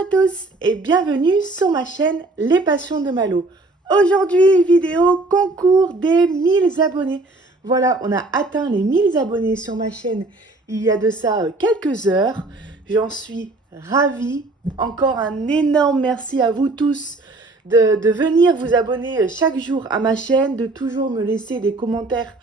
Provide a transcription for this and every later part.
à tous et bienvenue sur ma chaîne Les Passions de Malo. Aujourd'hui, vidéo concours des 1000 abonnés. Voilà, on a atteint les 1000 abonnés sur ma chaîne il y a de ça quelques heures. J'en suis ravie. Encore un énorme merci à vous tous de venir vous abonner chaque jour à ma chaîne, de toujours me laisser des commentaires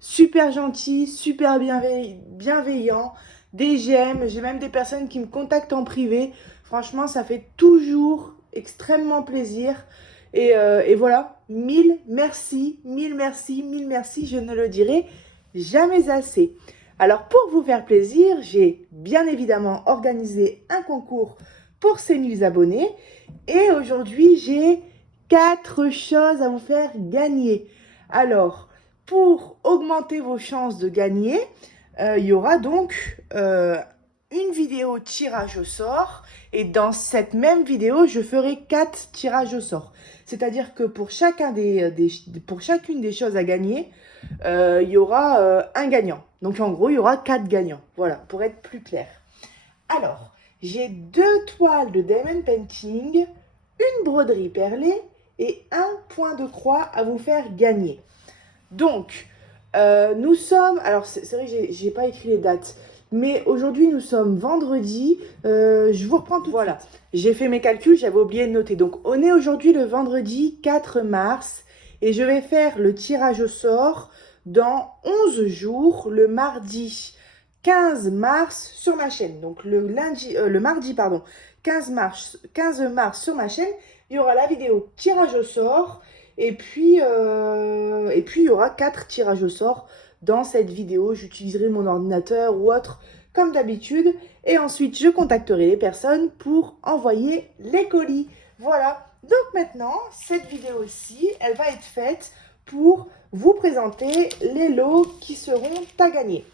super gentils, super bienveillants. Des j'aime, j'ai même des personnes qui me contactent en privé. Franchement, ça fait toujours extrêmement plaisir. Et voilà, 1000 merci, 1000 merci, 1000 merci, je ne le dirai jamais assez. Alors, pour vous faire plaisir, j'ai bien évidemment organisé un concours pour ces 1000 abonnés. Et aujourd'hui, j'ai 4 choses à vous faire gagner. Alors, pour augmenter vos chances de gagner, il y aura donc une vidéo tirage au sort et dans cette même vidéo, je ferai 4 tirages au sort. C'est-à-dire que pour chacune des choses à gagner, il y aura un gagnant. Donc en gros, il y aura 4 gagnants. Voilà, pour être plus clair. Alors, j'ai 2 toiles de Diamond Painting, une broderie perlée et un point de croix à vous faire gagner. Donc, nous sommes, alors c'est vrai que j'ai pas écrit les dates, mais aujourd'hui nous sommes vendredi, je vous reprends tout de suite. J'ai fait mes calculs, j'avais oublié de noter. Donc on est aujourd'hui le vendredi 4 mars et je vais faire le tirage au sort dans 11 jours, le mardi 15 mars sur ma chaîne. Donc le mardi, 15 mars sur ma chaîne, il y aura la vidéo tirage au sort. Et puis, il y aura 4 tirages au sort dans cette vidéo. J'utiliserai mon ordinateur ou autre comme d'habitude. Et ensuite, je contacterai les personnes pour envoyer les colis. Voilà. Donc maintenant, cette vidéo-ci, elle va être faite pour vous présenter les lots qui seront à gagner.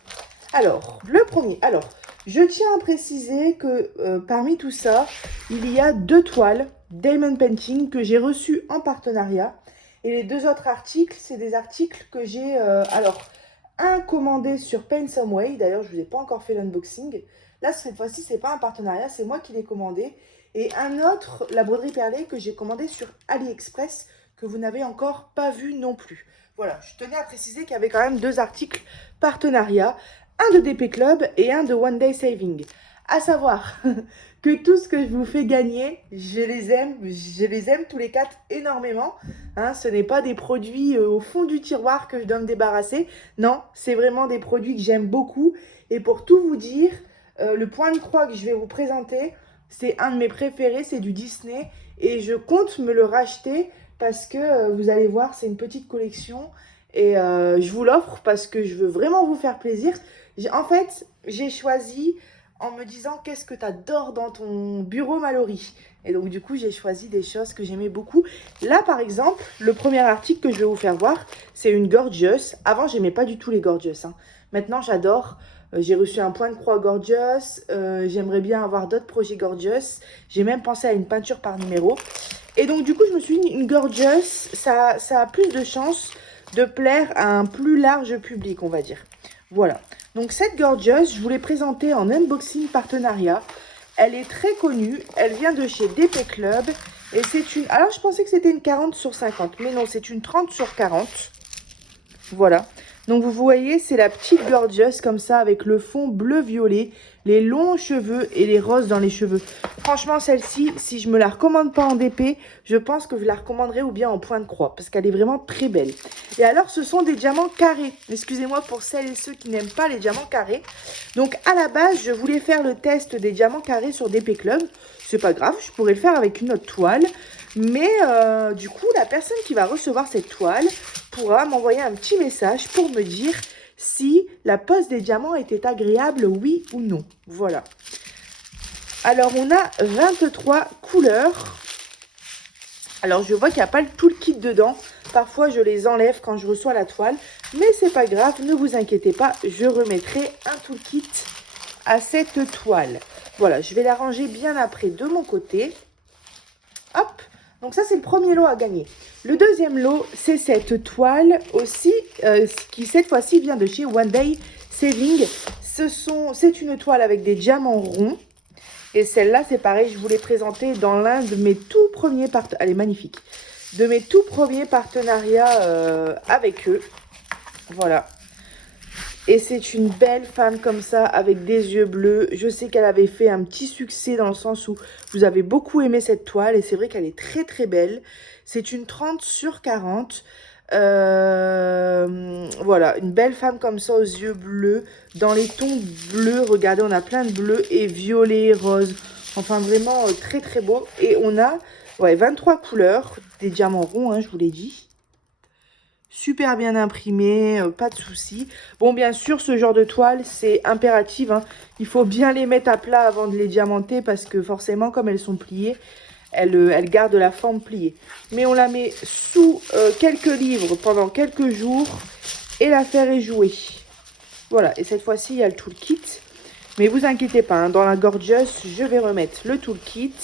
Alors, le premier. Alors, je tiens à préciser que parmi tout ça, il y a 2 toiles Diamond Painting que j'ai reçues en partenariat. Et les 2 autres articles, c'est des articles que j'ai... un commandé sur Paint Some Way. D'ailleurs, je ne vous ai pas encore fait l'unboxing. Là, cette fois-ci, ce n'est pas un partenariat, c'est moi qui l'ai commandé. Et un autre, la broderie perlée, que j'ai commandé sur AliExpress, que vous n'avez encore pas vu non plus. Voilà, je tenais à préciser qu'il y avait quand même 2 articles partenariat. Un de DP Club et un de One Day Saving. À savoir que tout ce que je vous fais gagner, je les aime tous les 4 énormément. Hein, ce n'est pas des produits au fond du tiroir que je dois me débarrasser. Non, c'est vraiment des produits que j'aime beaucoup. Et pour tout vous dire, le point de croix que je vais vous présenter, c'est un de mes préférés, c'est du Disney. Et je compte me le racheter parce que vous allez voir, c'est une petite collection. Et je vous l'offre parce que je veux vraiment vous faire plaisir. En fait, j'ai choisi en me disant qu'est-ce que tu adores dans ton bureau Mallory. Et donc du coup, j'ai choisi des choses que j'aimais beaucoup. Là, par exemple, le premier article que je vais vous faire voir, c'est une Gorgeous. Avant, j'aimais pas du tout les Gorgeous. Hein. Maintenant, j'adore. J'ai reçu un point de croix Gorgeous. J'aimerais bien avoir d'autres projets Gorgeous. J'ai même pensé à une peinture par numéro. Et donc du coup, je me suis dit, une Gorgeous, ça a plus de chances de plaire à un plus large public, on va dire. Voilà. Donc cette Gorgeous, je vous l'ai présentée en unboxing partenariat. Elle est très connue. Elle vient de chez DP Club. Et c'est une... Alors, je pensais que c'était une 40 sur 50. Mais non, c'est une 30 sur 40. Voilà. Donc, vous voyez, c'est la petite Gorgeous comme ça avec le fond bleu-violet, les longs cheveux et les roses dans les cheveux. Franchement, celle-ci, si je me la recommande pas en DP, je pense que je la recommanderais ou bien en point de croix parce qu'elle est vraiment très belle. Et alors, ce sont des diamants carrés. Excusez-moi pour celles et ceux qui n'aiment pas les diamants carrés. Donc, à la base, je voulais faire le test des diamants carrés sur DP Club. C'est pas grave, je pourrais le faire avec une autre toile. Mais du coup, la personne qui va recevoir cette toile pourra m'envoyer un petit message pour me dire si la pose des diamants était agréable, oui ou non. Voilà. Alors, on a 23 couleurs. Alors, je vois qu'il n'y a pas tout le kit dedans. Parfois, je les enlève quand je reçois la toile. Mais c'est pas grave, ne vous inquiétez pas. Je remettrai un toolkit à cette toile. Voilà, je vais la ranger bien après de mon côté. Hop. Donc ça, c'est le premier lot à gagner. Le deuxième lot, c'est cette toile aussi, qui cette fois-ci vient de chez One Day Saving. C'est une toile avec des diamants ronds. Et celle-là, c'est pareil, je vous l'ai présentée dans l'un de mes tout premiers partenariats. Elle est magnifique. De mes tout premiers partenariats avec eux. Voilà. Et c'est une belle femme comme ça, avec des yeux bleus. Je sais qu'elle avait fait un petit succès dans le sens où vous avez beaucoup aimé cette toile. Et c'est vrai qu'elle est très très belle. C'est une 30 sur 40. Voilà, une belle femme comme ça aux yeux bleus. Dans les tons bleus, regardez, on a plein de bleus et violet, rose. Enfin, vraiment très très beau. Et on a 23 couleurs, des diamants ronds, hein, je vous l'ai dit. Super bien imprimé, pas de souci. Bon, bien sûr, ce genre de toile, c'est impératif, hein. Il faut bien les mettre à plat avant de les diamanter parce que forcément, comme elles sont pliées, elles gardent la forme pliée. Mais on la met sous quelques livres pendant quelques jours et l'affaire est jouée. Voilà, et cette fois-ci, il y a le toolkit. Mais vous inquiétez pas, hein, dans la Gorgeous, je vais remettre le toolkit.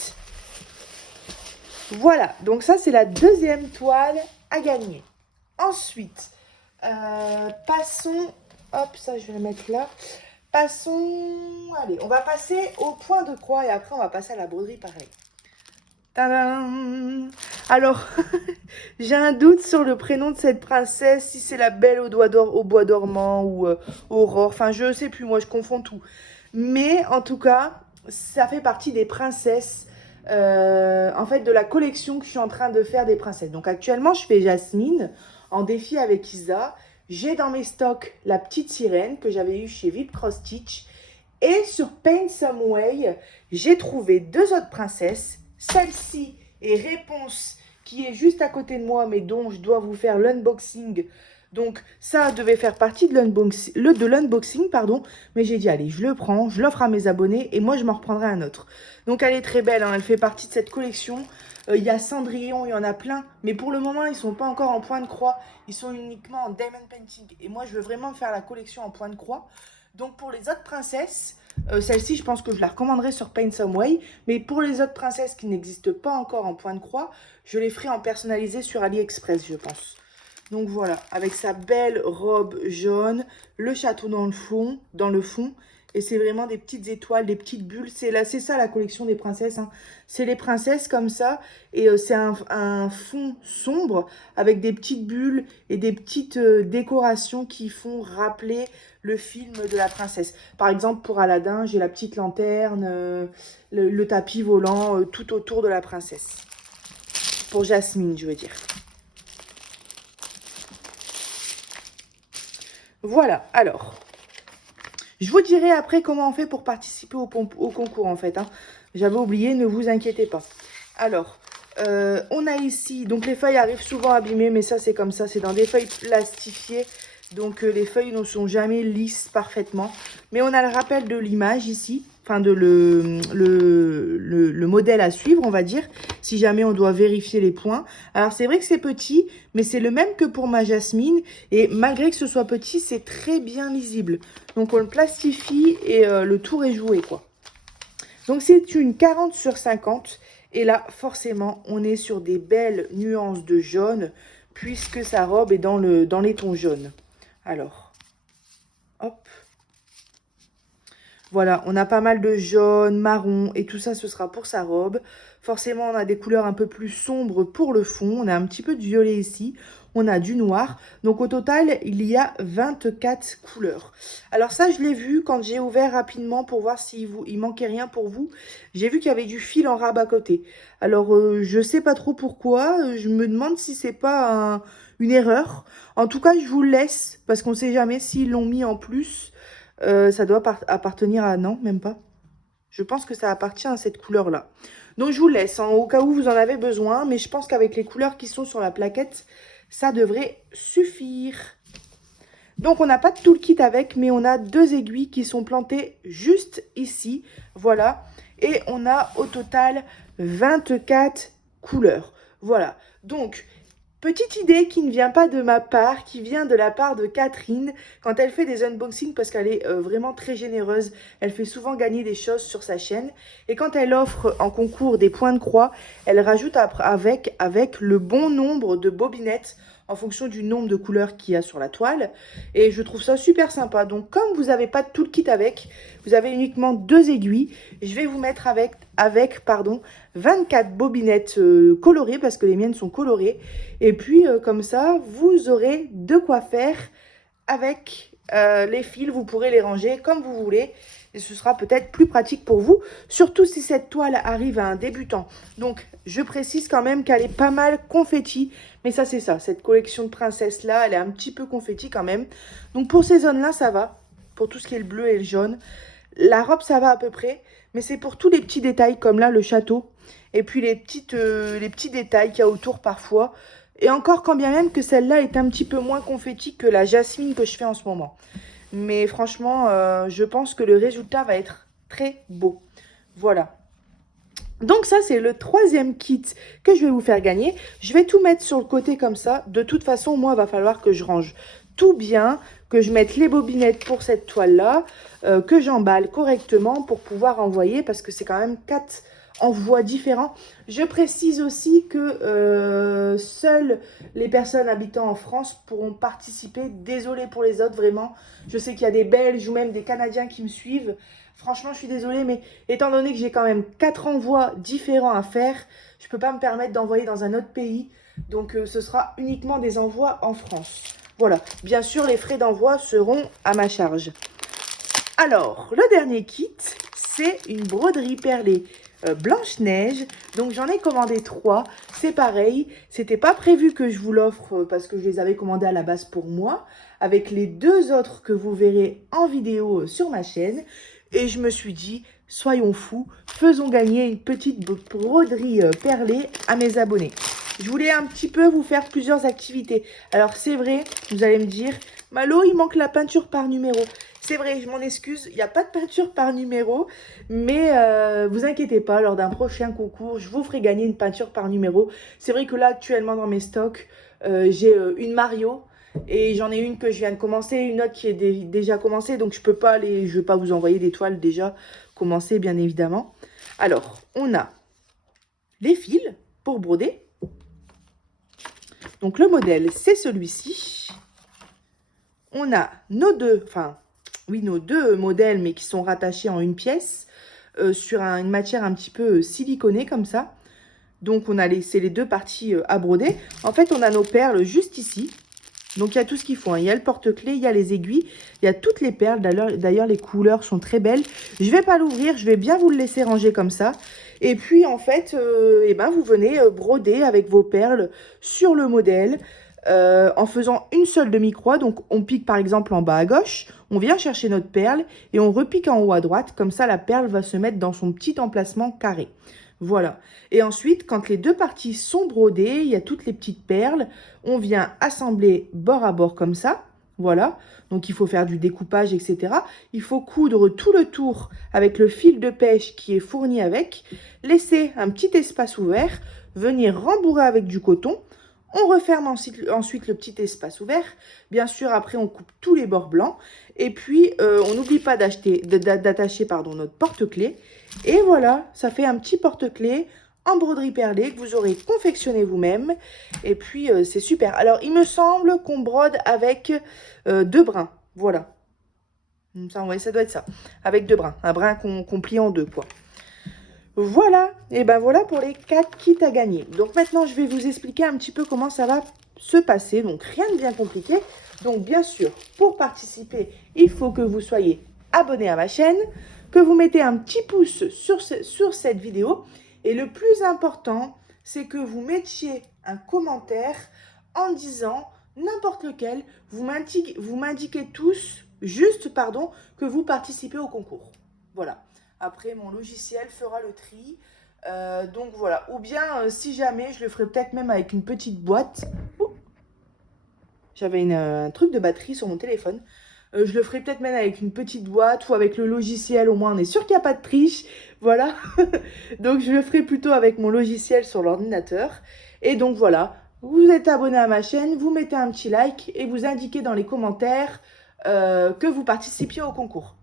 Voilà, donc ça, c'est la deuxième toile à gagner. Ensuite, passons, hop, ça je vais le mettre là. Passons, allez, on va passer au point de croix et après on va passer à la broderie pareil. Tadam! Alors, j'ai un doute sur le prénom de cette princesse, si c'est la belle au bois dormant ou Aurore, enfin je sais plus, moi je confonds tout. Mais en tout cas, ça fait partie des princesses, en fait de la collection que je suis en train de faire des princesses. Donc actuellement, je fais Jasmine en défi avec Isa. J'ai dans mes stocks la petite sirène que j'avais eue chez VIP Cross Stitch. Et sur Paint Some Way, j'ai trouvé deux autres princesses. Celle-ci est Réponse qui est juste à côté de moi, mais dont je dois vous faire l'unboxing. Donc ça devait faire partie de l'unboxing, pardon. Mais j'ai dit, allez, je le prends, je l'offre à mes abonnés et moi, je m'en reprendrai un autre. Donc elle est très belle, hein, elle fait partie de cette collection. Il y a Cendrillon, il y en a plein. Mais pour le moment, ils ne sont pas encore en point de croix. Ils sont uniquement en diamond painting. Et moi, je veux vraiment faire la collection en point de croix. Donc pour les autres princesses, celle-ci, je pense que je la recommanderais sur Paint Some Way. Mais pour les autres princesses qui n'existent pas encore en point de croix, je les ferai en personnalisé sur AliExpress, je pense. Donc voilà, avec sa belle robe jaune, le château dans le fond. Et c'est vraiment des petites étoiles, des petites bulles. C'est ça la collection des princesses, hein. C'est les princesses comme ça. Et c'est un fond sombre avec des petites bulles et des petites décorations qui font rappeler le film de la princesse. Par exemple, pour Aladdin, j'ai la petite lanterne, le tapis volant tout autour de la princesse. Pour Jasmine, je veux dire. Voilà, alors... Je vous dirai après comment on fait pour participer au concours, en fait, hein. J'avais oublié, ne vous inquiétez pas. Alors, on a ici... Donc, les feuilles arrivent souvent abîmées, mais ça, c'est comme ça. C'est dans des feuilles plastifiées. Donc, les feuilles ne sont jamais lisses parfaitement. Mais on a le rappel de l'image ici. Enfin, le modèle à suivre, on va dire. Si jamais on doit vérifier les points. Alors, c'est vrai que c'est petit, mais c'est le même que pour ma Jasmine. Et malgré que ce soit petit, c'est très bien lisible. Donc, on le plastifie et le tour est joué, quoi. Donc, c'est une 40 sur 50. Et là, forcément, on est sur des belles nuances de jaune, puisque sa robe est dans les tons jaunes. Alors, hop. Voilà, on a pas mal de jaune, marron et tout ça, ce sera pour sa robe. Forcément, on a des couleurs un peu plus sombres pour le fond. On a un petit peu de violet ici. On a du noir. Donc, au total, il y a 24 couleurs. Alors ça, je l'ai vu quand j'ai ouvert rapidement pour voir s'il manquait rien pour vous. J'ai vu qu'il y avait du fil en rab à côté. Alors, je sais pas trop pourquoi. Je me demande si c'est pas une erreur. En tout cas, je vous le laisse parce qu'on sait jamais s'ils l'ont mis en plus. Ça doit appartenir à... Non, même pas. Je pense que ça appartient à cette couleur-là. Donc, je vous laisse, hein, au cas où vous en avez besoin. Mais je pense qu'avec les couleurs qui sont sur la plaquette, ça devrait suffire. Donc, on n'a pas de tout le kit avec, mais on a deux aiguilles qui sont plantées juste ici. Voilà. Et on a au total 24 couleurs. Voilà. Donc... Petite idée qui ne vient pas de ma part, qui vient de la part de Catherine quand elle fait des unboxings parce qu'elle est vraiment très généreuse. Elle fait souvent gagner des choses sur sa chaîne. Et quand elle offre en concours des points de croix, elle rajoute avec le bon nombre de bobinettes en fonction du nombre de couleurs qu'il y a sur la toile. Et je trouve ça super sympa. Donc comme vous n'avez pas tout le kit avec, vous avez uniquement 2 aiguilles. Je vais vous mettre avec 24 bobinettes colorées parce que les miennes sont colorées. Et puis comme ça, vous aurez de quoi faire avec les fils. Vous pourrez les ranger comme vous voulez. Et ce sera peut-être plus pratique pour vous, surtout si cette toile arrive à un débutant. Donc, je précise quand même qu'elle est pas mal confetti. Mais ça, c'est ça. Cette collection de princesses-là, elle est un petit peu confetti quand même. Donc, pour ces zones-là, ça va. Pour tout ce qui est le bleu et le jaune. La robe, ça va à peu près. Mais c'est pour tous les petits détails, comme là, le château. Et puis, les petits détails qu'il y a autour parfois. Et encore, quand bien même que celle-là est un petit peu moins confetti que la jasmine que je fais en ce moment. Mais franchement, je pense que le résultat va être très beau. Voilà. Donc ça, c'est le 3e kit que je vais vous faire gagner. Je vais tout mettre sur le côté comme ça. De toute façon, moi, il va falloir que je range tout bien, que je mette les bobinettes pour cette toile-là, que j'emballe correctement pour pouvoir envoyer parce que c'est quand même 4 envois différents. Je précise aussi que seules les personnes habitant en France pourront participer. Désolée pour les autres, vraiment. Je sais qu'il y a des Belges ou même des Canadiens qui me suivent. Franchement, je suis désolée, mais étant donné que j'ai quand même 4 envois différents à faire, je ne peux pas me permettre d'envoyer dans un autre pays. Donc, ce sera uniquement des envois en France. Voilà. Bien sûr, les frais d'envoi seront à ma charge. Alors, le dernier kit, c'est une broderie perlée Blanche-Neige. Donc, j'en ai commandé 3. C'est pareil. C'était pas prévu que je vous l'offre parce que je les avais commandés à la base pour moi. Avec les 2 autres que vous verrez en vidéo sur ma chaîne. Et je me suis dit, soyons fous, faisons gagner une petite broderie perlée à mes abonnés. Je voulais un petit peu vous faire plusieurs activités. Alors, c'est vrai, vous allez me dire, Malo, il manque la peinture par numéro. C'est vrai, je m'en excuse, il n'y a pas de peinture par numéro, mais vous inquiétez pas, lors d'un prochain concours, je vous ferai gagner une peinture par numéro. C'est vrai que là, actuellement, dans mes stocks, j'ai une Mario, et j'en ai une que je viens de commencer, une autre qui est déjà commencée, donc je ne vais pas vous envoyer des toiles déjà commencées, bien évidemment. Alors, on a les fils pour broder. Donc, le modèle, c'est celui-ci. On a nos deux modèles, mais qui sont rattachés en une pièce, sur une matière un petit peu siliconnée, comme ça. Donc, c'est les 2 parties à broder. En fait, on a nos perles juste ici. Donc, il y a tout ce qu'il faut. Hein. Il y a le porte-clés, il y a les aiguilles, il y a toutes les perles. D'ailleurs, les couleurs sont très belles. Je ne vais pas l'ouvrir, je vais bien vous le laisser ranger comme ça. Et puis, en fait, vous venez broder avec vos perles sur le modèle en faisant une seule demi-croix. Donc, on pique par exemple en bas à gauche. On vient chercher notre perle et on repique en haut à droite. Comme ça, la perle va se mettre dans son petit emplacement carré. Voilà. Et ensuite, quand les 2 parties sont brodées, il y a toutes les petites perles. On vient assembler bord à bord comme ça. Voilà. Donc, il faut faire du découpage, etc. Il faut coudre tout le tour avec le fil de pêche qui est fourni avec. Laisser un petit espace ouvert. Venir rembourrer avec du coton. On referme ensuite le petit espace ouvert. Bien sûr, après, on coupe tous les bords blancs. Et puis, on n'oublie pas d'attacher notre porte-clés. Et voilà, ça fait un petit porte-clés en broderie perlée que vous aurez confectionné vous-même. Et puis, c'est super. Alors, il me semble qu'on brode avec 2 brins. Voilà. Ça doit être ça. Avec 2 brins. Un brin qu'on plie en 2, quoi. Voilà, et ben voilà pour les 4 kits à gagner. Donc maintenant, je vais vous expliquer un petit peu comment ça va se passer. Donc rien de bien compliqué. Donc bien sûr, pour participer, il faut que vous soyez abonné à ma chaîne, que vous mettez un petit pouce sur cette vidéo. Et le plus important, c'est que vous mettiez un commentaire en disant n'importe lequel. Vous m'indiquez tous, que vous participez au concours. Voilà. Après, mon logiciel fera le tri. Donc voilà. Ou bien, si jamais, je le ferai peut-être même avec une petite boîte. J'avais un truc de batterie sur mon téléphone. Je le ferai peut-être même avec une petite boîte ou avec le logiciel. Au moins, on est sûr qu'il n'y a pas de triche. Voilà. Donc, je le ferai plutôt avec mon logiciel sur l'ordinateur. Et donc, voilà. Vous êtes abonné à ma chaîne. Vous mettez un petit like et vous indiquez dans les commentaires que vous participiez au concours.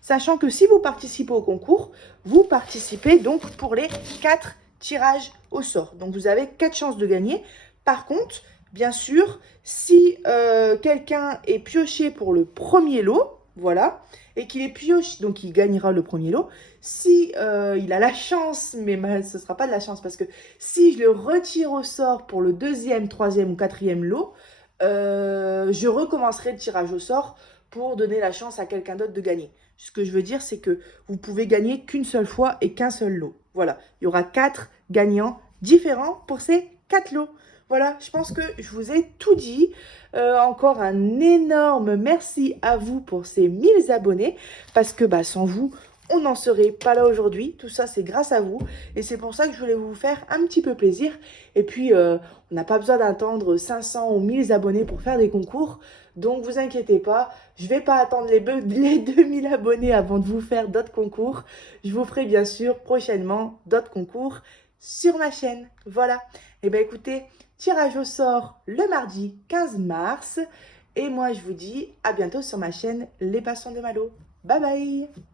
Sachant que si vous participez au concours, vous participez donc pour les 4 tirages au sort. Donc, vous avez 4 chances de gagner. Par contre, Bien sûr, si quelqu'un est pioché pour le premier lot, voilà, et qu'il est pioché, donc il gagnera le premier lot. Si il a la chance, mais ce ne sera pas de la chance, parce que si je le retire au sort pour le deuxième, troisième ou quatrième lot, je recommencerai le tirage au sort pour donner la chance à quelqu'un d'autre de gagner. Ce que je veux dire, c'est que vous pouvez gagner qu'une seule fois et qu'un seul lot. Voilà, il y aura 4 gagnants différents pour ces 4 lots. Voilà, je pense que je vous ai tout dit. Encore un énorme merci à vous pour ces 1000 abonnés, parce que sans vous, on n'en serait pas là aujourd'hui. Tout ça, c'est grâce à vous. Et c'est pour ça que je voulais vous faire un petit peu plaisir. Et puis, on n'a pas besoin d'attendre 500 ou 1000 abonnés pour faire des concours. Donc, vous inquiétez pas, je ne vais pas attendre les 2000 abonnés avant de vous faire d'autres concours. Je vous ferai bien sûr prochainement d'autres concours sur ma chaîne. Voilà. Et bien écoutez, tirage au sort le mardi 15 mars. Et moi, je vous dis à bientôt sur ma chaîne Les Passions de Malo. Bye bye!